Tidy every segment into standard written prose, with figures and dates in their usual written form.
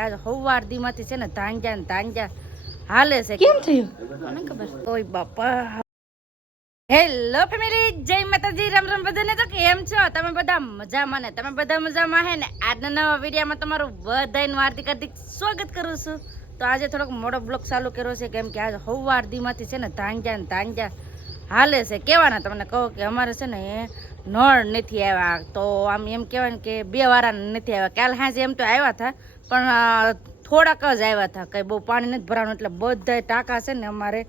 આજ હવાર દીમાંથી છે ને ધાંજા હાલે છે. કેમ થયું મને ખબર. ઓય બાપા. હેલો ફેમિલી, જય માતાજી, રામ રામ બધાને. તો કેમ છો તમે બધા? મજામાં ને? તમે બધા મજામાં હે ને? આજના નવા વિડીયોમાં તમારું બધાનું હાર્દિક હાર્દિક સ્વાગત કરું છું. તો આજે થોડોક મોડો બ્લોગ ચાલુ કર્યો છે કેમ કે આજે હવાર દીમાંથી છે ને ધાંજા હાલે છે. કેવાના તમને કહો કે અમારે છે ને એ નળ નથી આવ્યા. તો આમ એમ કહેવાય ને કે 2 વારા નથી આવ્યા. કાલ સાંજે એમ તો આવ્યા હતા પણ થોડાક જ આવ્યા હતા, કંઈ બહુ પાણી નથી ભરાવાનું. એટલે બધા ટાંકા છે ને અમારે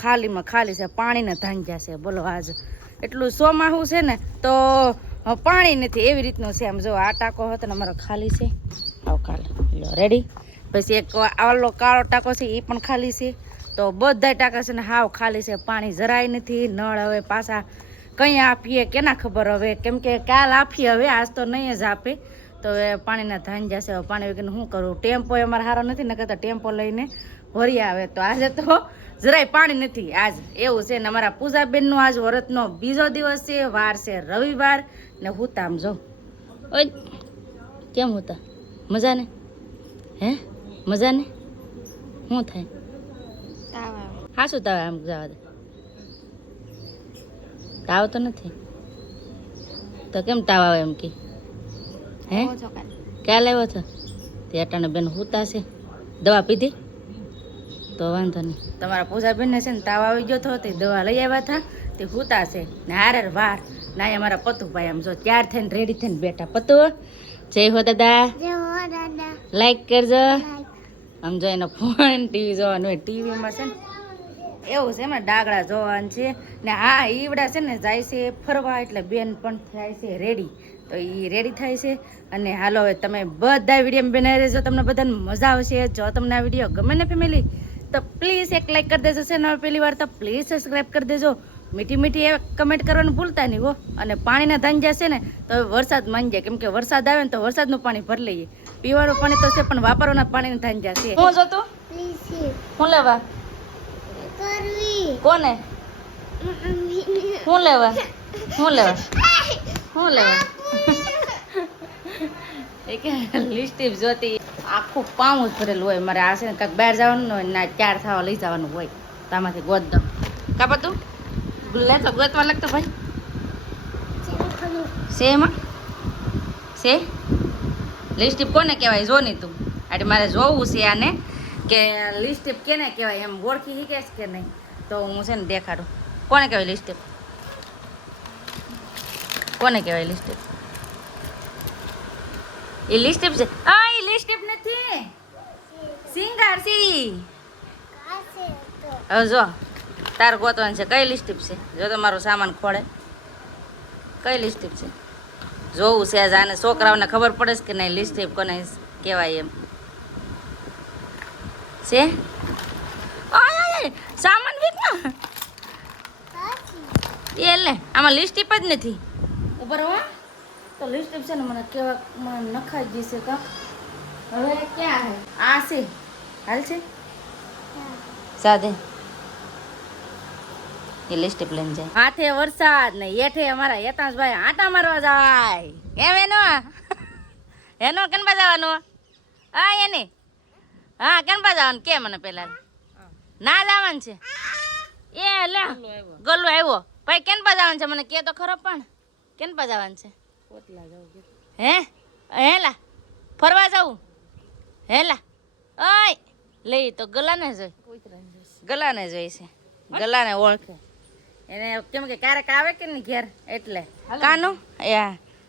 ખાલીમાં ખાલી છે, પાણીના ધાંજા છે. બોલો આજ એટલું ચોમાસું છે ને તો પાણી નથી, એવી રીતનું છે. આમ જો આ ટાંકો હતો ને અમારો ખાલી છે, આવ ખાલી લો રેડી. પછી એક આલો કાળો ટાંકો છે એ પણ ખાલી છે. તો બધા ટાંકા છે ને હાવ ખાલી છે, પાણી જરાય નથી. નળ હવે પાછા કંઈ આપીએ કેના ખબર હવે, કેમ કે કાલ આપીએ હવે, આજ તો નહીં જ આપે. તો એ પાણીના ધાંજા છે, પાણી વગર શું કરવું? ટેમ્પો અમારે સારો નથી ને, કરતા ટેમ્પો લઈને ભરી આવે. તો આજે તો જરાય પાણી નથી આજ, એવું છે ને. અમારા પૂજાબેનનો આજ વ્રતનો બીજો દિવસ છે, વાર છે રવિવાર ને. હુતા આમ જો ઓય કેમ હુતા? મજા ને? હે મજા ને? શું થાય? હા શું તાવ? આમ જવા દે, તાવ તો નથી તો કેમ તાવ આવે એમ કે? હે ક્યાં લાવ્યો છો? તે અટાણે બેન હુતા છે, દવા પીધી તો વાંધો નહીં. તમારા પૂજાબેનને છે ને તાવ આવી ગયો હતો, તે દવા લઈ આવ્યા હતા, તે હુતા છે ને. હારે વાર ના અમારા પતુભાઈ આમ જો તૈયાર થઈને રેડી થઈને બેઠા. પતુ જય હો દાદા, લાઈક કરજો. આમ જો એનો ફોન ટીવી જોવાનું હોય, ટીવીમાં છે ને એવું છે, એમાં ડાગડા જોવાનું છે ને. હા ઈવડા છે ને જાય છે ફરવા, એટલે બેન પણ થાય છે રેડી. તો એ રેડી થાય છે. અને હાલો હવે તમે બધા વિડીયો બનાવી રહેજો, તમને બધાને મજા આવશે. જો તમને આ વિડીયો ગમે ને ફેમિલી તો પ્લીઝ એક લાઈક કરી દેજો. ચેનલ પહેલી વાર તો પ્લીઝ સબસ્ક્રાઈબ કરી દેજો. મીઠી મીઠી એ કમેન્ટ કરવાનું ભૂલતા નહીં હો. અને પાણીના ધાંજા છે ને તો વરસાદ માની જાય, કેમ કે વરસાદ આવે ને તો વરસાદનું પાણી ભરી લઈએ. પીવાનું પાણી તો છે પણ વાપરવાના પાણીના ધાંજા છે. હું જોતું હું લેવા કોને હું લેવા એ કે લિપસ્ટિક જોતી આખું પાઉં જ ભરેલું હોય. મારે આ છે ને કાંઈક બહાર જવાનું હોય ના 4 થવા લઈ જવાનું હોય, તો આમાંથી ગોત દઉં. કાપા તું લેતો ગોતવા લાગતો ભાઈ છે એમાં છે. લિપસ્ટિક કોને કહેવાય જો નહીં તું? એટલે મારે જોવું છે આને કે લિપસ્ટિક કેને કહેવાય, એમ ઓળખી શીખે કે નહીં. તો હું છે ને દેખાડું કોને કહેવાય લિપસ્ટિક, કોને કહેવાય લિપસ્ટિક. એ લિપસ્ટિક છે. આ એ લિપસ્ટિક નથી, સિંગાર સી. હવે જો તાર ગોતવાનું છે કઈ લિપસ્ટિક છે. જો તમારો સામાન ખોળે કઈ લિપસ્ટિક છે જોવું છે. આને છોકરાઓને ખબર પડે છે કે નહીં લિપસ્ટિક કોને કહેવાય એમ છે. સામાન વીકમાં એ લે, આમાં લિપસ્ટિક જ નથી. ઉપર હો તો લિપસ્ટિક છે ને મને કેવા મને નખાઈ ગઈ છે કા. હવે ક્યાં હે આ છે હાલ છે સાદે એ લિપસ્ટિક લઈને જાય. હાથે વરસાદ ને હેઠે અમારા હેતાંશભાઈ આટા મારવા જાય. એમ એનો કેનબા જવાનું? હા એને હા કેનબા જવાનું કે મને પેલા ના જવાનું છે. એ લે ગલ્લો આવ્યો ભાઈ, કેનબા જવાનું છે મને કે તો ખરો. પણ કેનબા જવાનું છે? હેલા ફરવા જવું હેલા. ઓય લઈ તો ગલાને જોઈ, ગલાને જોઈ છે, ગલાને ઓળખે એને. કેમ કે ક્યારેક આવે કે નહીં ઘેર એટલે કાનું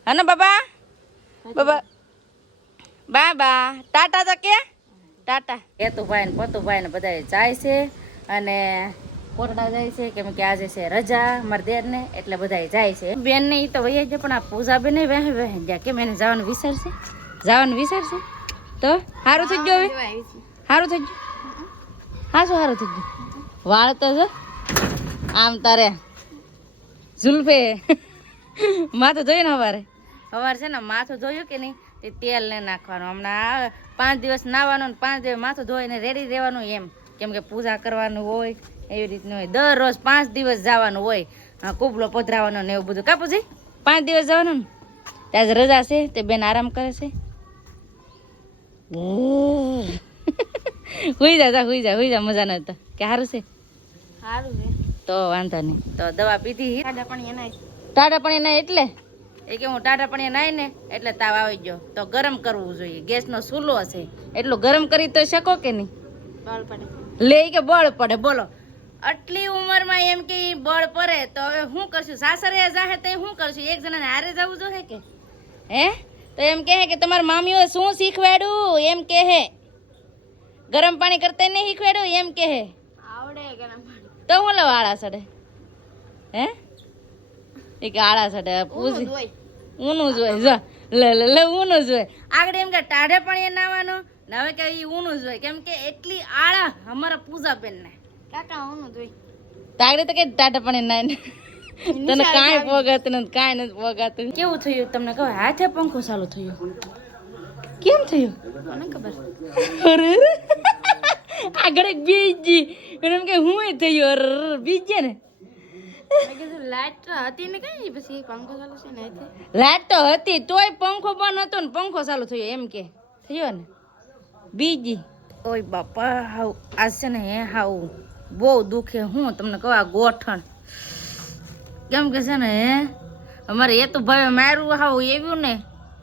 હને બાબા બાબા બાબા ટાટા તો કે ટાટા. હેતુભાઈ ને પતુભાઈ ને બધા જાય છે અને કોટડા જાય છે, કેમ કે આજે છે રજા મારા દેર ને, એટલે બધા જાય છે. બેન ને એ તો વહી જાય પણ આ પૂજા બેન વહે ગયા. કેમ એને જવાનું વિચારશે? જવાનું વિચારશે તો સારું થઈ ગયું. હવે સારું થઈ ગયું. હા શું સારું થઈ ગયું? વાળ તો જો આમ તારે ઝુલ્ફે માથું જોયું ને સવારે છે ને માથું ધોયું કે નહીં તે તેલ ને નાખવાનું. હમણાં 5 દિવસ નાવાનું ને 5 દિવસ માથું ધોઈને રેડી રહેવાનું એમ, કેમ કે પૂજા કરવાનું હોય એવી રીતનું હોય. દરરોજ 5 દિવસ જવાનું હોય, કુબલો પધરાવાનો ને એવું બધું. કાપુજી 5 દિવસ જવાનું ને ત્યાં રજા છે તે બેન આરામ કરે છે. હુઈ જા હુઈ જા મજા નતા કે સારું છે સારું છે તો વાંધો નહીં તો દવા પીધી ટાઢા પણ એના એટલે એ કે હું ટાઢા પણ નાય ને એટલે તાવ આવી ગયો તો ગરમ કરવું જોઈએ ગેસનો ચૂલો છે એટલું ગરમ કરી તો શકો કે નહીં બળ પડે લે કે બળ પડે બોલો આટલી ઉંમરમાં એમ કે બળ પડે તો હવે શું કરશું સાસરે જાહે તો શું કરશું એક જણાને હારે જવું જોઈએ કે હે તો એમ કહે કે તમારા મામીઓ શું શીખવાડ્યું એમ કહે ગરમ પાણી કરતા નહીં શીખવાડ્યું એમ કહે આવડે ગરમ પાણી તો હું લવ આળા સડે હે એ કે આળા સડે પૂછી ઊનું જોઈએ જો લે ઊનું જોઈએ આગળ એમ કે ટાઢે પાણી નાવાનું ને હવે કે એ ઊનું જોઈએ કેમ કે એટલી આળા અમારા પૂજાબેન ને કાકા ઊનું જોઈ તાગડે તો કે ટાઢે પાણી નાય ને તને કાંઈ પોગાતું નથી કાંઈ નથી પોગાતું કેવું થયું તમને કહો હાથે પંખો ચાલુ થયો કેમ થયું મને ખબર અરે આગળ એક બીજી એમ કે હું થયું અરે બીજે ને મેં કીધું લાઈટ હતી ને કઈ પછી પંખો ચાલુ છે ને લાઈટ તો હતી તોય પંખો બંધ હતો ને પંખો ચાલુ થયો એમ કે થયો ને બીજી ઓય બાપા હાવ આજ છે ને હે હાવ બહુ દુખે હું તમને કહું આ ગોઠણ કેમ કે છે ને હે અમારે એ તો ભાઈ મારું હાવ એવું ને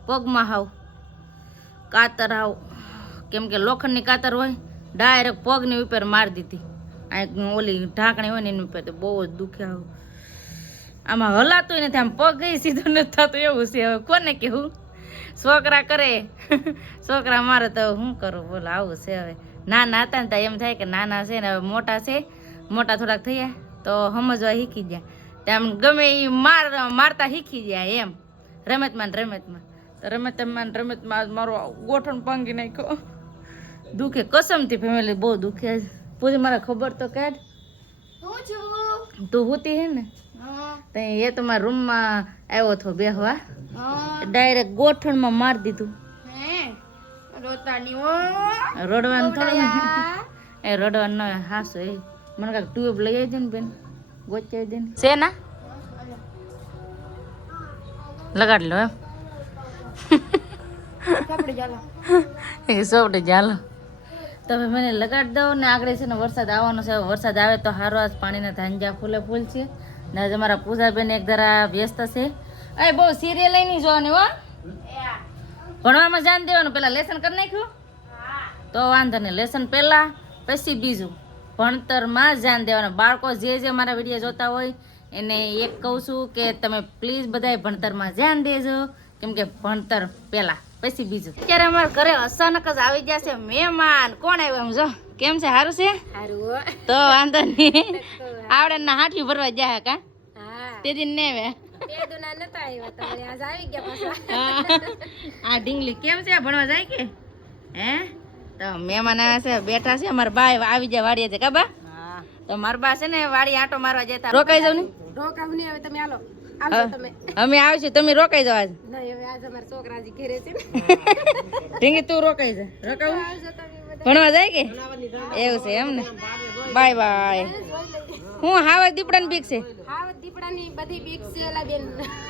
પગમાં હાવ કાતર હાવ કેમ કે લોખંડની કાતર હોય ડાયરેક્ટ પગની ઉપર મારી દીધી આ ઓલી ઢાંકણી હોય ને એની ઉપર તો બહુ જ દુખે હાવ આમાં હલાતું નથી આમ પગ ગઈ સીધું નથી થતું એવું છે હવે કોને કેવું છોકરા કરે છોકરા મારે તો શું કરું બોલો આવું છે હવે નાના હતા ને તો એમ થાય કે નાના છે ને હવે મોટા છે મોટા થોડાક થયા તો સમજવા શીખી ગયા તેમ ગમે એ મારતા શીખી જાય એમ રમતમાં તો રમતમાં મારો ગોઠણ ભાંગી નાખ્યો દુખે કસમથી ફેમિલી બહુ દુખે પૂછે મારે ખબર તો કાઢ તું હોતી હે ને તો એ તો મારા રૂમમાં આવ્યો હતો બેહવા ડાયરેક્ટ ગોઠણમાં મારી દીધું રડવાનું થોડું એ રડવાનું ન હાસો એ મને કાંઈક ટ્યુબ લઈ આવી દે ને બેન ગોચાવી દે ને છે ના લગાડ લો એમ સોપડે ચાલો તમે મને લગાડી દો ને આગળ છે ને વરસાદ આવવાનો છે વરસાદ આવે તો સારો આજ પાણીના ધાંજા ફૂલે ફૂલ છે ને આજે અમારા પૂજાબેન એક જરા વ્યસ્ત છે એ બહુ સિરિયલ નહીં જોવાની હો ભણવામાં ધ્યાન દેવાનું પેલા લેસન કરી નાખ્યું તો વાંધો નહીં લેસન પહેલા પછી બીજું ભણતરમાં ધ્યાન દેવાનું બાળકો જે મારા વિડીયો જોતા હોય એને એક કહું છું કે તમે પ્લીઝ બધાય ભણતરમાં ધ્યાન દેજો કેમ કે ભણતર પહેલા પછી બીજું અત્યારે અમારા ઘરે અચાનક જ આવી ગયા છે મહેમાન કોણ આવ્યું એમ જો કેમ છે સારું છે તો વાંધો નહીં આવડે ના હાઠી ભરવા ગયા કા તે દિન ને આ ઢીંગલી કેમ છે ભણવા જાય કે હે તો મહેમાન આવ્યા છે બેઠા છે અમારા બા આવી જાય વાડીએ છે કા બા તો મારા બા છે ને વાડી આટો મારવા જતા રોકાઈ જાવ ને રોકાવ નહીં હવે તમે હાલો અમે આવશું તમે રોકાઈ જાવ આજ છોકરાજી ઘેરે છે ઢીંગી તું રોકાઈ જા રોકાવ ભણવા જાય કે એવું છે એમ ને બાય બાય હું હાવર દીપડાની બીક છે દીપડાની બધી બીક છે એલા બેન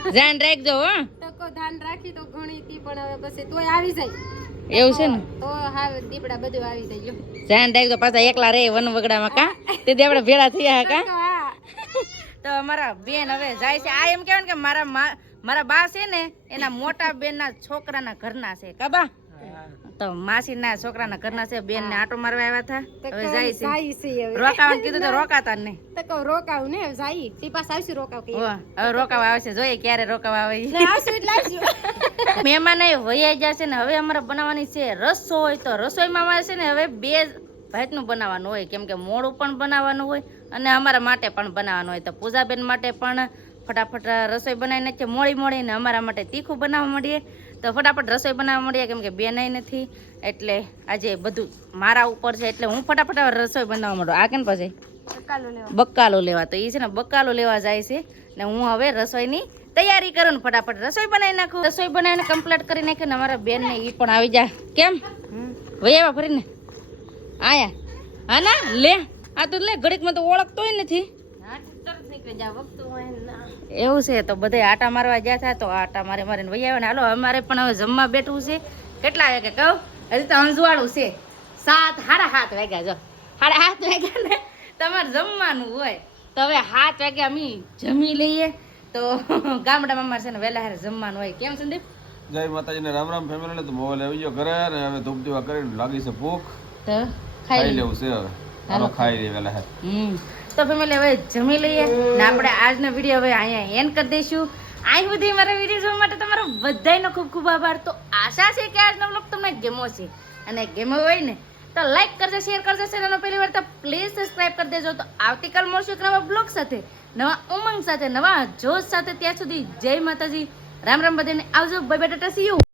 ધ્યાન રાખજો હો તો ધ્યાન રાખી તો ઘણી હતી પણ હવે પછી તોય આવી જાય એવું છે ને તો હા દીપડા બધું આવી જાય ધ્યાન રાખજો પાછા એકલા રે વન વગડામાં કા તે આપણે ભેળા થયા કા તો અમારા બેન હવે જાય છે આ એમ કહેવાય કે મારા બા છે ને એના મોટા બેન ના છોકરાના ઘરના છે કાબા તો માસી ના છોકરાના ઘરના છે બેન ને આટો મારવા આવ્યા હતા હવે જાય છે રોકાવાનું કીધું તો રોકાતા નહીં તો કહો રોકાવ ને જાય તી પાસ આવશું રોકાવ કે હવે રોકાવા આવે છે જોઈએ ક્યારે રોકાવા આવે આવશું એટલે આવશું મહેમાન વૈયા જશે ને હવે અમારે બનાવવાની છે રસોઈ તો રસોઈમાં અમારે છે ને હવે બે ભાતનું બનાવવાનું હોય કેમ કે મોડું પણ બનાવવાનું હોય અને અમારા માટે પણ બનાવવાનું હોય તો પૂજાબેન માટે પણ ફટાફટ રસોઈ બનાવી નાખીએ મોડી ને અમારા માટે તીખું બનાવવા મળીએ તો ફટાફટ રસોઈ બનાવવા મળીએ કેમ કે બેનાઈ નથી એટલે આજે બધું મારા ઉપર છે એટલે હું ફટાફટ રસોઈ બનાવવા માંડું આ કેમ પછી બક્કાલો લેવા તો એ છે ને બક્કાલો લેવા જાય છે ને હું હવે રસોઈની તૈયારી કરું ને ફટાફટ રસોઈ બનાવી નાખું રસોઈ બનાવીને કમ્પ્લીટ કરી નાખી ને અમારા બેન ને એ પણ આવી જાય કેમ વૈયા ફરીને આયા હા ના લે આ તો લે ઘડીકમાં તો ઓળખતોય નથી એવું છે તો બધા આટા મારવા ગયા હતા તો આટા મારીને વહી આવે ને હાલો અમારે પણ હવે જમવા બેઠવું છે કેટલા વાગે કહું હજી તો અંજવાળું છે 7:30 વાગ્યા જો 7:30 વાગ્યા ને તમારે જમવાનું હોય તો હવે 7 વાગ્યા અમે જમી લઈએ તો ગામડામાં અમારે છે ને વહેલા હારે જમવાનું હોય કેમ સંદીપ જય માતાજીને રામ રામ ફેમિલી તો મોબાઈલ આવી ગયો ઘરે ને હવે ધૂપ દીવા કરીને લાગી છે ભૂખ તો ખાઈ લેવું છે હવે હાલો ખાઈ લઈએ વહેલા હારે. તો ફેમિલી હવે જમી લઈએ ને આપણે આજનો વિડીયો હવે અહીંયા એન્ડ કરી દઈશું અહીં સુધી મારા વિડીયો જોવા માટે તમારો બધાયનો ખૂબ ખૂબ આભાર તો આશા છે કે આજનો બ્લોગ તમને ગમ્યો છે અને ગમ્યો હોય ને તો લાઈક કરજો શેર કરજો ચેનલનો પહેલી વાર તો પ્લીઝ સબસ્ક્રાઇબ કરી દેજો તો આવતીકાલ મળશું એક નવા બ્લોગ સાથે નવા ઉમંગ સાથે નવા જોશ સાથે ત્યાં સુધી જય માતાજી રામ રામ બધાને આવજો bye bye Tata C you